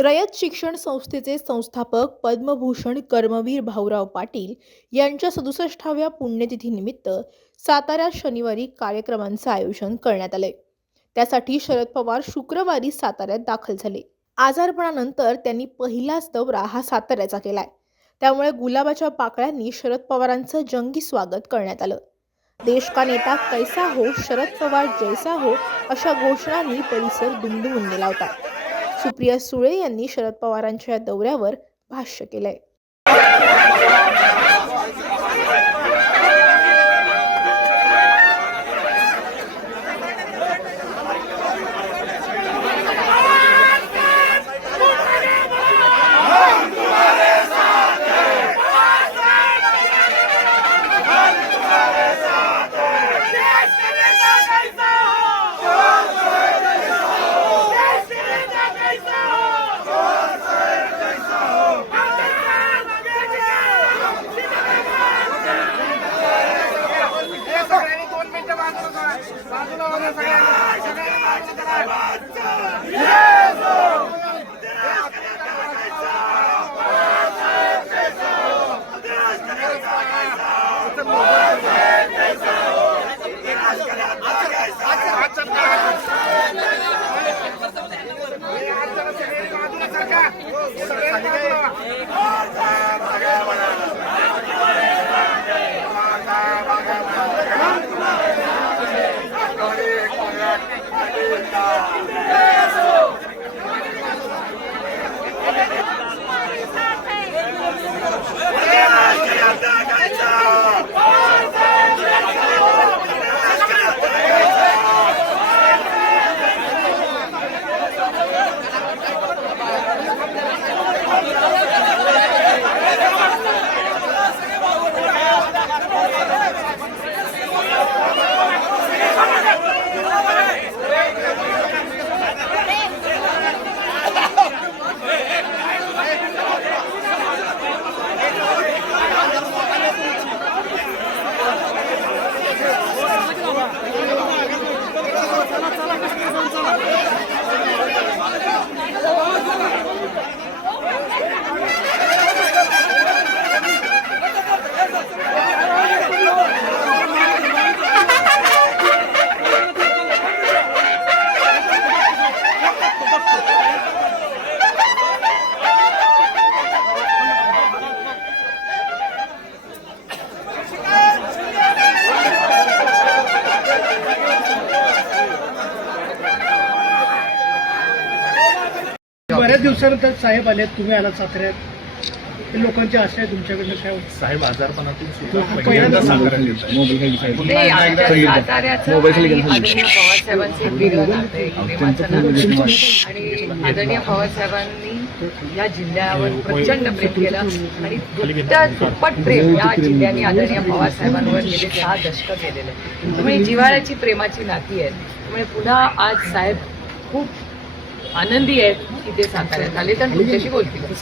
रयत शिक्षण संस्थेचे संस्थापक पद्मभूषण कर्मवीर भाऊराव पाटील यांच्या 67व्या पुण्यतिथीनिमित्त साताऱ्यात शनिवारी कार्यक्रमांचे आयोजन करण्यात आले। त्यासाठी शरद पवार शुक्रवारी साताऱ्यात दाखल झाले। आजारपणानंतर त्यांनी पहिलाच दौरा हा साताऱ्याचा केलाय। त्यामुळे गुलाबाच्या पाकळ्यांनी शरद पवारांचं जंगी स्वागत करण्यात आलं। देश का नेता कैसा हो, शरद पवार जैसा हो अशा घोषणांनी परिसर दुमदुमून गेला होता। सुप्रिया सुळे यांनी शरद पवारांच्या दौऱ्यावर भाष्य केलंय। बऱ्याच दिवसानंतर साहेब आले, तुम्ही आलात साताऱ्यात, लोकांची आशा आहे तुमच्याकडनं काय होतं? साहेब आजारपणातून पहिल्यांदा साताऱ्यात येत आहेत. आणि आदरणीय पवारसाहेबांनी या जिल्ह्यावर प्रचंड प्रेम केलं आणि दुप्पट प्रेम या जिल्ह्याने आदरणीय पवारसाहेबांवर गेले 6 दशकं केलेलं आहे। त्यामुळे जिव्हाळ्याची प्रेमाची नाती आहेत। त्यामुळे पुन्हा आज साहेब खूप आनंदी आहेत की ते साताऱ्यात आले तर तुमच्याशी बोलतील।